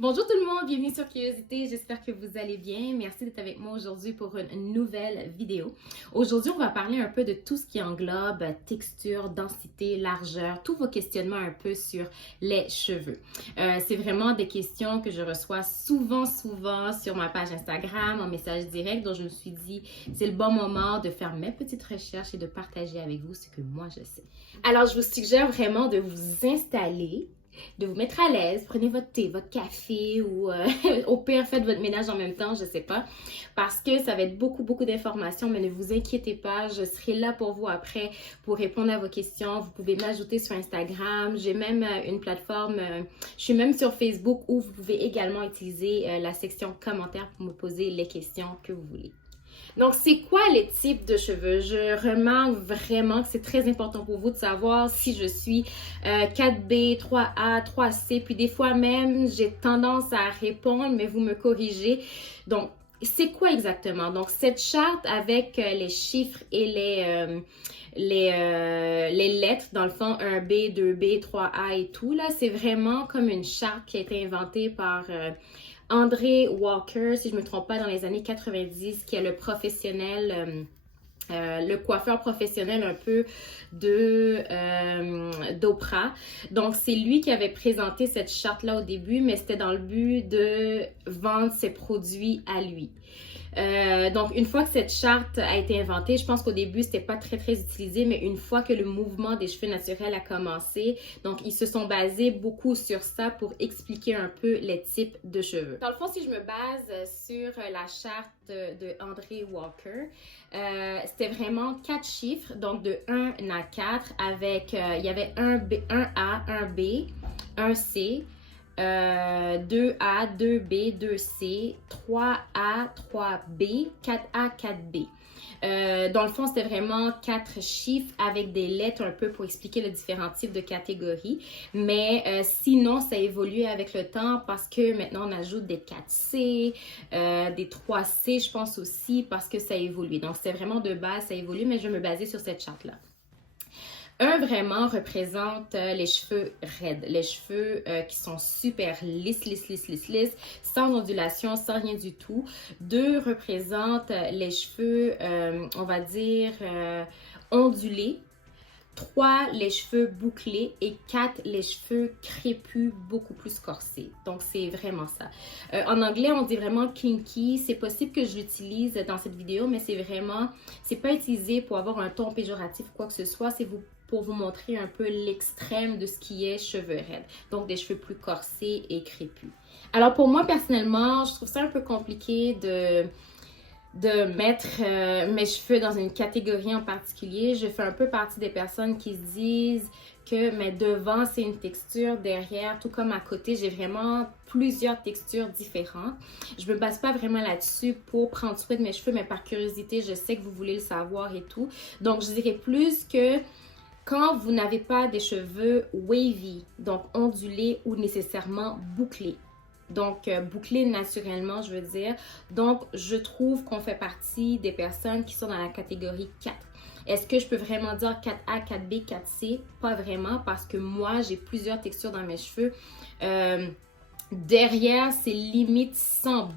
Bonjour tout le monde, bienvenue sur Curiosité, j'espère que vous allez bien. Merci d'être avec moi aujourd'hui pour une nouvelle vidéo. Aujourd'hui, on va parler un peu de tout ce qui englobe texture, densité, largeur, tous vos questionnements un peu sur les cheveux. C'est vraiment des questions que je reçois souvent sur ma page Instagram, en message direct, donc je me suis dit, c'est le bon moment de faire mes petites recherches et de partager avec vous ce que moi je sais. Alors, je vous suggère vraiment de vous installer, de vous mettre à l'aise. Prenez votre thé, votre café ou au pire, faites votre ménage en même temps, je sais pas. Parce que ça va être beaucoup d'informations, mais ne vous inquiétez pas, je serai là pour vous après pour répondre à vos questions. Vous pouvez m'ajouter sur Instagram. J'ai même une plateforme, je suis même sur Facebook où vous pouvez également utiliser la section commentaires pour me poser les questions que vous voulez. Donc, c'est quoi les types de cheveux? Je remarque vraiment que c'est très important pour vous de savoir si je suis 4B, 3A, 3C. Puis des fois même, j'ai tendance à répondre, mais vous me corrigez. Donc, c'est quoi exactement? Donc, cette charte avec les chiffres et les lettres, dans le fond, 1B, 2B, 3A et tout, là, c'est vraiment comme une charte qui a été inventée par André Walker, si je ne me trompe pas, dans les années 90, qui est le professionnel, le coiffeur professionnel un peu d'Oprah. Donc, c'est lui qui avait présenté cette charte-là au début, mais c'était dans le but de vendre ses produits à lui. Donc, une fois que cette charte a été inventée, je pense qu'au début, c'était pas très utilisé, mais une fois que le mouvement des cheveux naturels a commencé, donc ils se sont basés beaucoup sur ça pour expliquer un peu les types de cheveux. Dans le fond, si je me base sur la charte de André Walker, c'était vraiment 4 chiffres, donc de 1 à 4, avec, il y avait un A, un B, un C, 2A, 2B, 2C, 3A, 3B, 4A, 4B. Dans le fond, c'était vraiment 4 chiffres avec des lettres un peu pour expliquer le différents types de catégories. Mais sinon, ça évolue avec le temps parce que maintenant, on ajoute des 4C, des 3C, je pense aussi, parce que ça évolue. Donc, c'est vraiment de base, ça évolue, mais je vais me baser sur cette charte-là. 1 vraiment représente les cheveux raides, les cheveux qui sont super lisses, sans ondulation, sans rien du tout. 2 représente les cheveux, on va dire, ondulés. 3, les cheveux bouclés et 4, les cheveux crépus, beaucoup plus corsés. Donc, c'est vraiment ça. En anglais, on dit vraiment kinky. C'est possible que je l'utilise dans cette vidéo, mais c'est pas utilisé pour avoir un ton péjoratif ou quoi que ce soit. C'est pour vous montrer un peu l'extrême de ce qui est cheveux raides. Donc, des cheveux plus corsés et crépus. Alors, pour moi, personnellement, je trouve ça un peu compliqué de mettre mes cheveux dans une catégorie en particulier. Je fais un peu partie des personnes qui se disent que mais devant c'est une texture, derrière, tout comme à côté, j'ai vraiment plusieurs textures différentes. Je me base pas vraiment là-dessus pour prendre soin de mes cheveux, mais par curiosité, je sais que vous voulez le savoir et tout. Donc, je dirais plus que quand vous n'avez pas des cheveux wavy, donc ondulés ou nécessairement bouclés. Donc, bouclé naturellement, je veux dire. Donc, je trouve qu'on fait partie des personnes qui sont dans la catégorie 4. Est-ce que je peux vraiment dire 4A, 4B, 4C? Pas vraiment, parce que moi, j'ai plusieurs textures dans mes cheveux. Derrière, c'est limite sans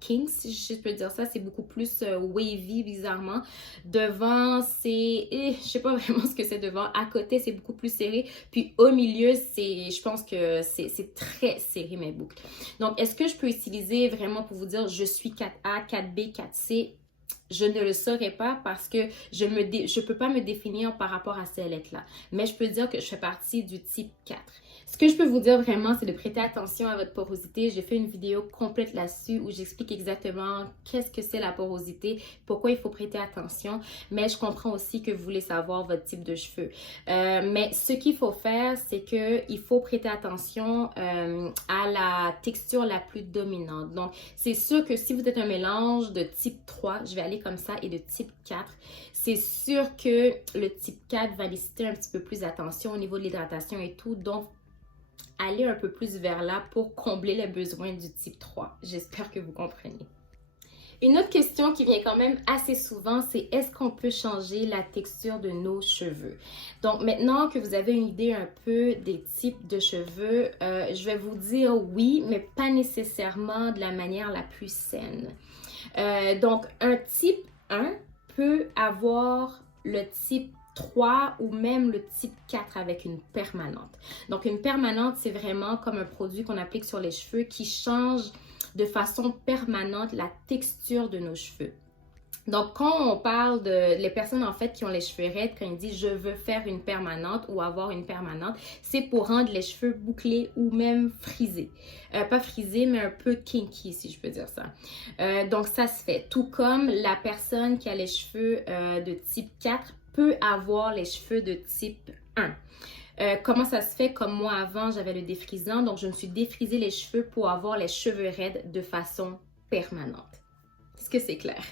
kinks, si je peux dire ça, c'est beaucoup plus wavy, bizarrement. Devant, je sais pas vraiment ce que c'est devant. À côté, c'est beaucoup plus serré. Puis au milieu, je pense que c'est très serré, mes boucles. Donc, est-ce que je peux utiliser vraiment pour vous dire je suis 4A, 4B, 4C? Je ne le saurais pas parce que je peux pas me définir par rapport à ces lettres-là. Mais je peux dire que je fais partie du type 4. Ce que je peux vous dire vraiment, c'est de prêter attention à votre porosité. J'ai fait une vidéo complète là-dessus où j'explique exactement qu'est-ce que c'est la porosité, pourquoi il faut prêter attention. Mais je comprends aussi que vous voulez savoir votre type de cheveux. Mais ce qu'il faut faire, c'est qu'il faut prêter attention à la texture la plus dominante. Donc, c'est sûr que si vous êtes un mélange de type 3, je vais aller comme ça, et de type 4, c'est sûr que le type 4 va nécessiter un petit peu plus d'attention au niveau de l'hydratation et tout. Donc, aller un peu plus vers là pour combler les besoins du type 3. J'espère que vous comprenez. Une autre question qui vient quand même assez souvent, c'est est-ce qu'on peut changer la texture de nos cheveux? Donc maintenant que vous avez une idée un peu des types de cheveux, je vais vous dire oui, mais pas nécessairement de la manière la plus saine. Donc un type 1 peut avoir le type 3 ou même le type 4 avec une permanente. Donc une permanente, c'est vraiment comme un produit qu'on applique sur les cheveux qui change de façon permanente la texture de nos cheveux. Donc, quand on parle de les personnes en fait qui ont les cheveux raides, quand ils disent je veux faire une permanente ou avoir une permanente, c'est pour rendre les cheveux bouclés ou même frisés. Pas frisés, mais un peu kinky, si je peux dire ça. Donc, ça se fait. Tout comme la personne qui a les cheveux de type 4 peut avoir les cheveux de type 1. Comment ça se fait? Comme moi avant, j'avais le défrisant, donc je me suis défrisé les cheveux pour avoir les cheveux raides de façon permanente. Est-ce que c'est clair?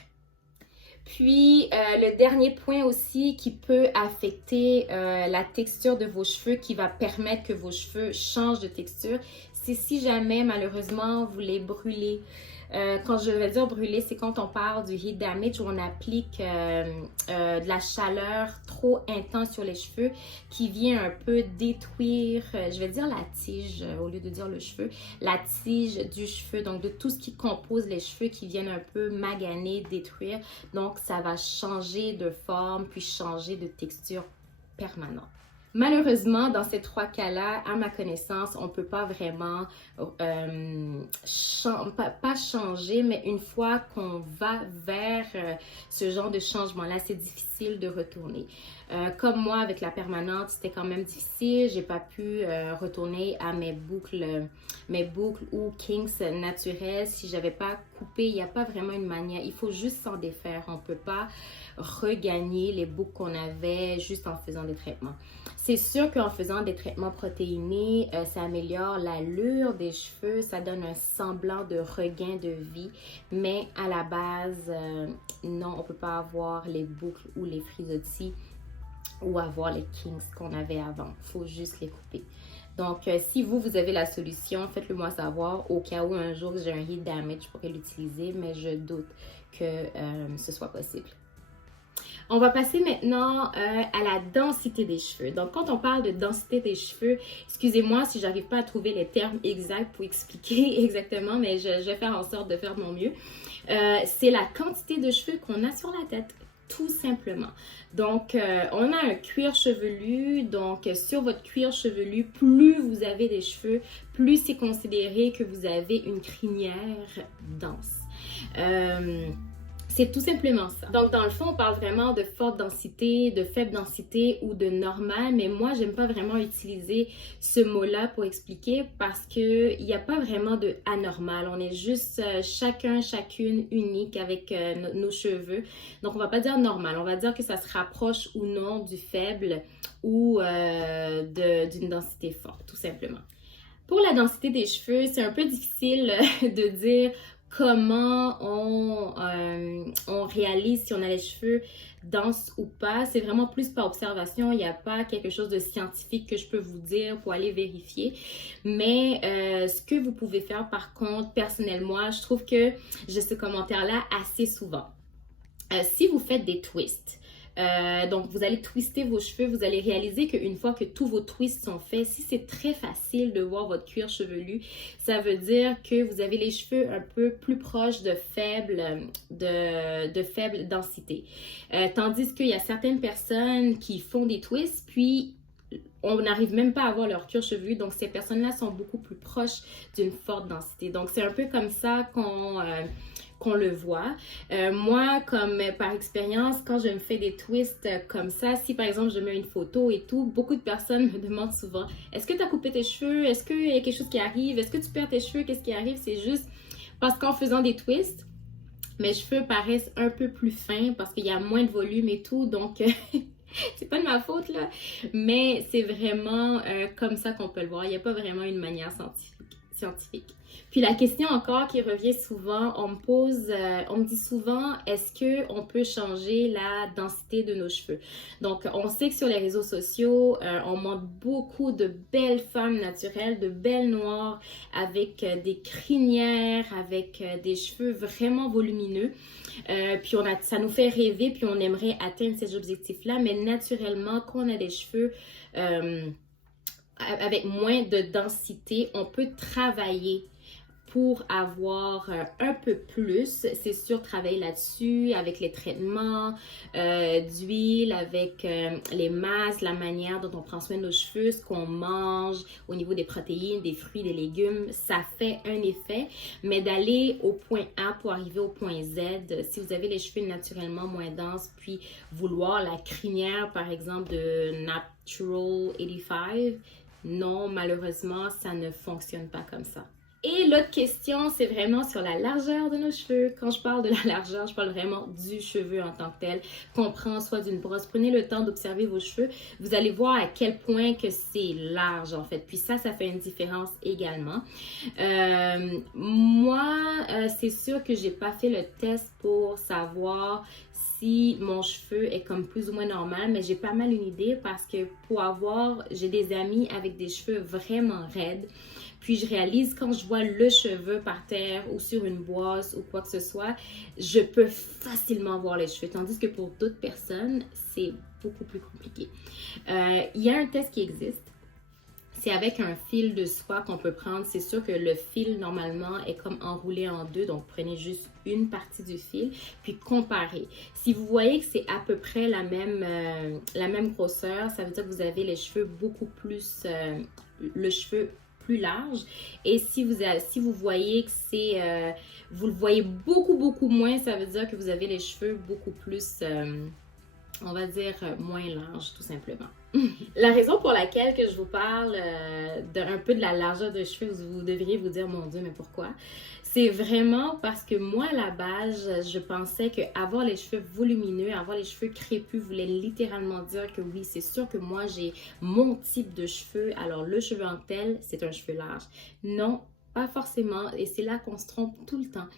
Puis, le dernier point aussi qui peut affecter la texture de vos cheveux, qui va permettre que vos cheveux changent de texture, c'est si jamais, malheureusement, vous les brûlez. Quand je vais dire brûler, c'est quand on parle du heat damage où on applique de la chaleur trop intense sur les cheveux qui vient un peu détruire, je vais dire la tige au lieu de dire le cheveu, la tige du cheveu, donc de tout ce qui compose les cheveux qui viennent un peu maganer, détruire. Donc ça va changer de forme puis changer de texture permanente. Malheureusement, dans ces trois cas-là, à ma connaissance, on ne peut pas vraiment pas changer, mais une fois qu'on va vers ce genre de changement-là, c'est difficile de retourner. Comme moi, avec la permanente, c'était quand même difficile. J'ai pas pu retourner à mes boucles ou kinks naturels. Si j'avais pas coupé, il n'y a pas vraiment une manière. Il faut juste s'en défaire. On peut pas regagner les boucles qu'on avait juste en faisant des traitements. C'est sûr qu'en faisant des traitements protéinés, ça améliore l'allure des cheveux, ça donne un semblant de regain de vie, mais à la base, non, on peut pas avoir les boucles ou les frisottis ou avoir les kinks qu'on avait avant. Il faut juste les couper. Donc, si vous avez la solution, faites-le moi savoir au cas où un jour j'ai un heat damage, je pourrais l'utiliser, mais je doute que ce soit possible. On va passer maintenant à la densité des cheveux. Donc, quand on parle de densité des cheveux, excusez-moi si j'arrive pas à trouver les termes exacts pour expliquer exactement, mais je vais faire en sorte de faire de mon mieux. C'est la quantité de cheveux qu'on a sur la tête, tout simplement. Donc, on a un cuir chevelu. Donc, sur votre cuir chevelu, plus vous avez des cheveux, plus c'est considéré que vous avez une crinière dense. C'est tout simplement ça. Donc, dans le fond, on parle vraiment de forte densité, de faible densité ou de normal, mais moi, j'aime pas vraiment utiliser ce mot-là pour expliquer parce qu'il n'y a pas vraiment de anormal. On est juste chacune unique avec nos cheveux. Donc, on va pas dire normal, on va dire que ça se rapproche ou non du faible ou d'une densité forte, tout simplement. Pour la densité des cheveux, c'est un peu difficile de dire comment on réalise si on a les cheveux denses ou pas. C'est vraiment plus par observation. Il n'y a pas quelque chose de scientifique que je peux vous dire pour aller vérifier. Mais ce que vous pouvez faire par contre, personnellement, je trouve que j'ai ce commentaire-là assez souvent. Si vous faites des twists, donc vous allez twister vos cheveux, vous allez réaliser qu'une fois que tous vos twists sont faits, si c'est très facile de voir votre cuir chevelu, ça veut dire que vous avez les cheveux un peu plus proches de faible densité. Tandis qu'il y a certaines personnes qui font des twists, puis on n'arrive même pas à voir leur cuir chevelu, donc ces personnes-là sont beaucoup plus proches d'une forte densité. Donc c'est un peu comme ça qu'on le voit. Moi, comme par expérience, quand je me fais des twists comme ça, si par exemple je mets une photo et tout, beaucoup de personnes me demandent souvent, est-ce que tu as coupé tes cheveux? Est-ce qu'il y a quelque chose qui arrive? Est-ce que tu perds tes cheveux? Qu'est-ce qui arrive? C'est juste parce qu'en faisant des twists, mes cheveux paraissent un peu plus fins parce qu'il y a moins de volume et tout, donc c'est pas de ma faute là, mais c'est vraiment comme ça qu'on peut le voir. Il n'y a pas vraiment une manière scientifique. scientifique. Puis la question encore qui revient souvent, on me dit souvent, est-ce qu'on peut changer la densité de nos cheveux? Donc, on sait que sur les réseaux sociaux, on montre beaucoup de belles femmes naturelles, de belles noires, avec des crinières, avec des cheveux vraiment volumineux. Puis ça nous fait rêver, puis on aimerait atteindre ces objectifs-là, mais naturellement, quand on a des cheveux avec moins de densité, on peut travailler pour avoir un peu plus. C'est sûr, travailler là-dessus avec les traitements d'huile, avec les masques, la manière dont on prend soin de nos cheveux, ce qu'on mange au niveau des protéines, des fruits, des légumes, ça fait un effet. Mais d'aller au point A pour arriver au point Z, si vous avez les cheveux naturellement moins denses, puis vouloir la crinière, par exemple, de Natural 85, non, malheureusement, ça ne fonctionne pas comme ça. Et l'autre question, c'est vraiment sur la largeur de nos cheveux. Quand je parle de la largeur, je parle vraiment du cheveu en tant que tel, qu'on prend soit d'une brosse. Prenez le temps d'observer vos cheveux. Vous allez voir à quel point que c'est large en fait. Puis ça fait une différence également. Moi, c'est sûr que j'ai pas fait le test pour savoir si mon cheveu est comme plus ou moins normal, mais j'ai pas mal une idée parce que j'ai des amis avec des cheveux vraiment raides. Puis je réalise quand je vois le cheveu par terre ou sur une boisse ou quoi que ce soit, je peux facilement voir les cheveux. Tandis que pour d'autres personnes, c'est beaucoup plus compliqué. Il y a un test qui existe. C'est avec un fil de soie qu'on peut prendre. C'est sûr que le fil, normalement, est comme enroulé en deux. Donc, prenez juste une partie du fil, puis comparez. Si vous voyez que c'est à peu près la même grosseur, ça veut dire que vous avez les cheveux beaucoup plus... le cheveu plus large. Et si vous voyez que vous le voyez beaucoup moins, ça veut dire que vous avez les cheveux beaucoup plus... on va dire moins large, tout simplement. La raison pour laquelle que je vous parle un peu de la largeur de cheveux, vous devriez vous dire, mon Dieu, mais pourquoi? C'est vraiment parce que moi, à la base, je pensais qu'avoir les cheveux volumineux, avoir les cheveux crépus voulait littéralement dire que oui, c'est sûr que moi, j'ai mon type de cheveux. Alors, le cheveu en tel, c'est un cheveu large. Non, pas forcément. Et c'est là qu'on se trompe tout le temps.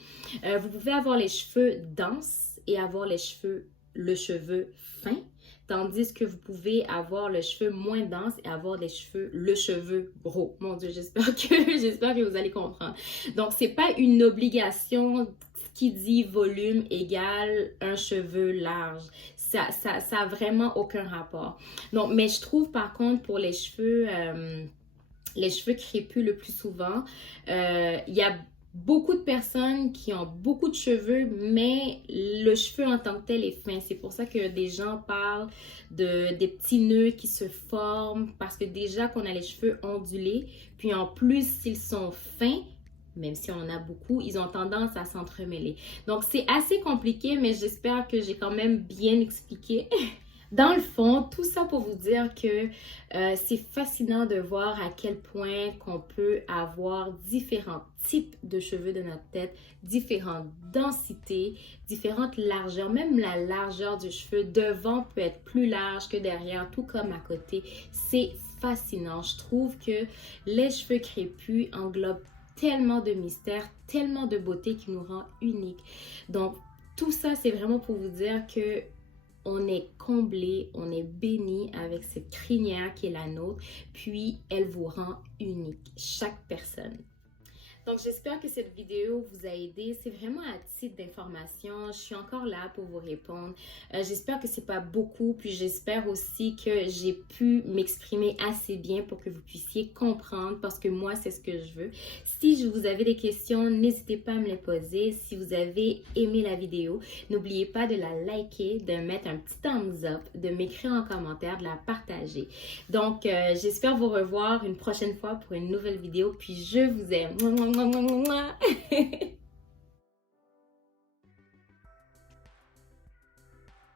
Vous pouvez avoir les cheveux denses et avoir le cheveu fin. Tandis que vous pouvez avoir le cheveu moins dense et avoir le cheveu gros. Mon Dieu, j'espère que vous allez comprendre. Donc, c'est pas une obligation qui dit volume égale un cheveu large. Ça a vraiment aucun rapport. Donc, mais je trouve par contre pour les cheveux crépus le plus souvent, il y a beaucoup de personnes qui ont beaucoup de cheveux, mais le cheveu en tant que tel est fin. C'est pour ça que des gens parlent des petits nœuds qui se forment, parce que déjà qu'on a les cheveux ondulés, puis en plus, s'ils sont fins, même si on en a beaucoup, ils ont tendance à s'entremêler. Donc, c'est assez compliqué, mais j'espère que j'ai quand même bien expliqué. Dans le fond, tout ça pour vous dire que c'est fascinant de voir à quel point qu'on peut avoir différents types de cheveux de notre tête, différentes densités, différentes largeurs, même la largeur du cheveu devant peut être plus large que derrière, tout comme à côté. C'est fascinant. Je trouve que les cheveux crépus englobent tellement de mystère, tellement de beauté qui nous rend uniques. Donc, tout ça, c'est vraiment pour vous dire que on est comblé, on est béni avec cette crinière qui est la nôtre, puis elle vous rend unique, chaque personne. Donc, j'espère que cette vidéo vous a aidé. C'est vraiment à titre d'information. Je suis encore là pour vous répondre. J'espère que c'est pas beaucoup. Puis, j'espère aussi que j'ai pu m'exprimer assez bien pour que vous puissiez comprendre parce que moi, c'est ce que je veux. Si vous avez des questions, n'hésitez pas à me les poser. Si vous avez aimé la vidéo, n'oubliez pas de la liker, de mettre un petit thumbs up, de m'écrire en commentaire, de la partager. Donc, j'espère vous revoir une prochaine fois pour une nouvelle vidéo. Puis, je vous aime.